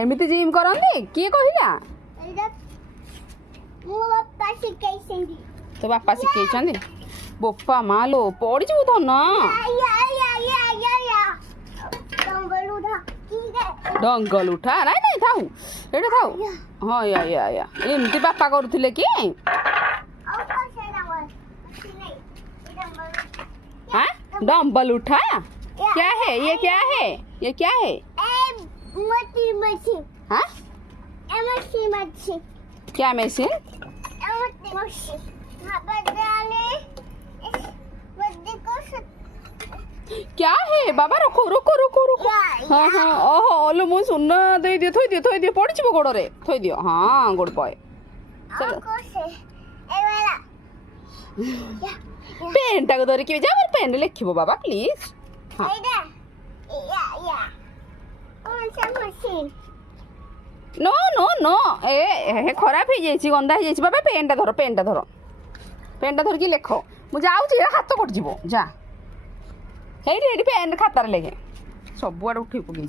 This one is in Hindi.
ଏମିତି ଜିମ୍ କରନ୍ତି କିଏ କହିଲା? ତୋ ବାପା ଶିଖେଇଛନ୍ତି? ବୋପା ମା ଲୋ ପଡ଼ିଯିବୁ ତ ନା। ଡଙ୍ଗଲ ଉଠା ନାଇଁ ନାଇଁ ଥାଉ ଏଇଟା ଥାଉ। ହଁ ୟା ଏମିତି ବାପା କରୁଥିଲେ କି? हाँ डम्बल उठा क्या है ये क्या है ये क्या है? हाँ क्या मशीन? क्या है बाबा रुको रुको रुको रुको। हाँ हाँ ओहो ओलो मु सुन दे दियो थोई दियो पड़ी छिबो गोड़ रे थोई दियो। हाँ गुड बॉय चलो पेन टाको धरिकी जा मोर पेन लिखिबो बाबा प्लीज। हाँ नो नो नो ए खराब हो जाइए गंदा हो जाइए बाबा पेन टा धर पेन टा धरिकी लेख मु जाऊँ हाथ कटिଯିବ जा ହେଇଠି पेन खातार लेखे ସବୁଆଡ଼େ उठेଇ पकई।